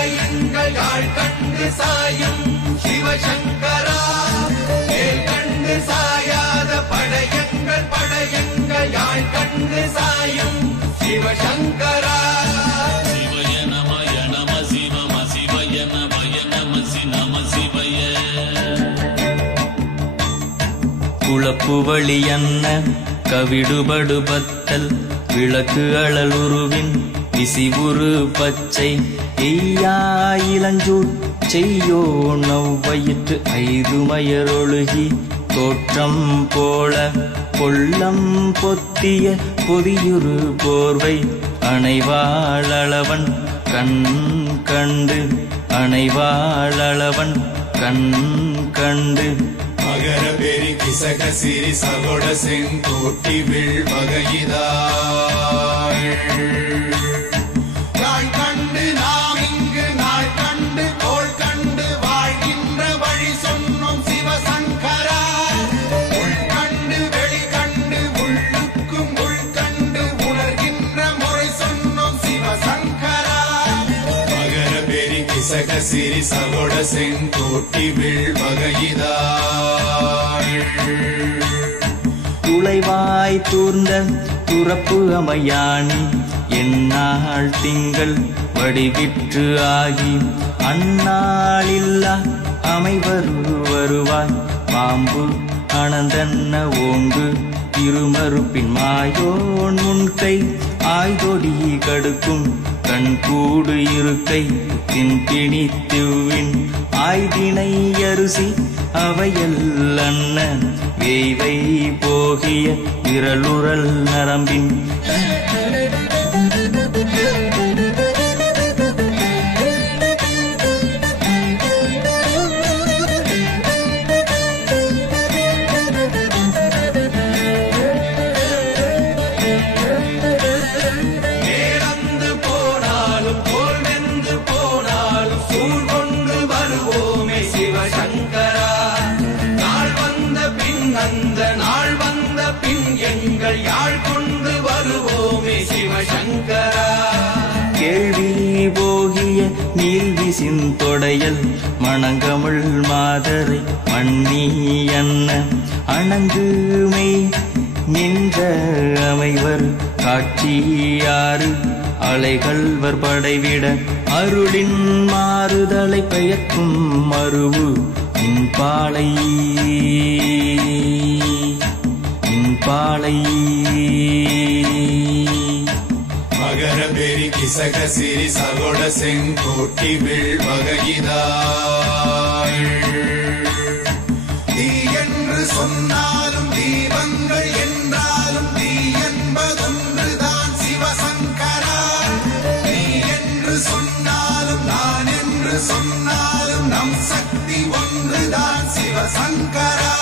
படையங்கள் யாழ் கண்டு சாயும் சிவசங்கரா. வேல் கண்டு சாயாத படையங்கள் படையங்கள் யாழ் கண்டு சாயும் சிவசங்கரா. சிவய நமய நம சிவம சிவய நமய நம சி நம சிவய. குளப்புவழி அன்ன கவிடுபடு பத்தல் விளக்கு அழலுருவின் விசிவுரு பச்சை எய்யா இளஞ்சூர் செய்யோ நவ்வயிற்று ஐதுமயரொழுகி தோற்றம் போல கொள்ளம் பொத்திய பொதியுரு போர்வை அணைவாளவன் கண் கண்டு அணைவாளவன் கண் கண்டு. மகர பெரி கிசக சிறி சகோட செங்கோட்டி வில் வகையிதாள் கண்டு நாம் இங்கு நாள் கண்டு கோள் கண்டு வாழ்கின்ற வழி சொன்னோம் சிவசங்கரா. உள் கண்டு வெளி கண்டு உள்ளுக்கும் உள் கண்டு உணர்கின்ற முறை சொன்னோம் சிவசங்கரா. மகர பெரி கிசக சிறி சகோட செங்கோட்டி வில் வகையிதாள் துளைவாய் தூர்ந்த துறப்பு அமையாணி எந்நாள் திங்கள் வடிவிற்று ஆகி அந்நாளில்லா அமைவரு வருவாய் பாம்பு அனந்தன்ன ஓங்கு திருமறுப்பின் மாயோன் முன்கை ஆய்தொடி கடுக்கும் கண்கூடு இருக்கை தின்பிணி திவ்வின் ஆய்தினை அரிசி அவையல் அன்ன வேய்வை போகிய விரலுரல் நரம்பின் அந்த நாள் வந்த பின் எங்கள் யாழ் கொண்டு வருவோமே சிவசங்கரா. கேள்வி போகிய நீல்விசின் தொடையல் மணங்கமிழ் மாதரை மண்ணி அன்ன அணங்குமை நின்ற அமைவர் காட்சியாறு அலைகள்வர் படைவிட அருளின் மாறுதலை பெயர்க்கும் மருவு இன்பாலை இன்பாலை. மகர பெரி கிசக சிறி சகோட செங்கோட்டி வில் வகையிதாள் தீ என்று சொன்னாலும் தீபங்கள் என்றாலும் தீ என்பதொன்றுதான் சிவசங்கரா. நீ என்று சொன்னாலும் நான் என்று சொன்னாலும் நம் சக்தி ஒன்றுதான் சிவசங்கரா.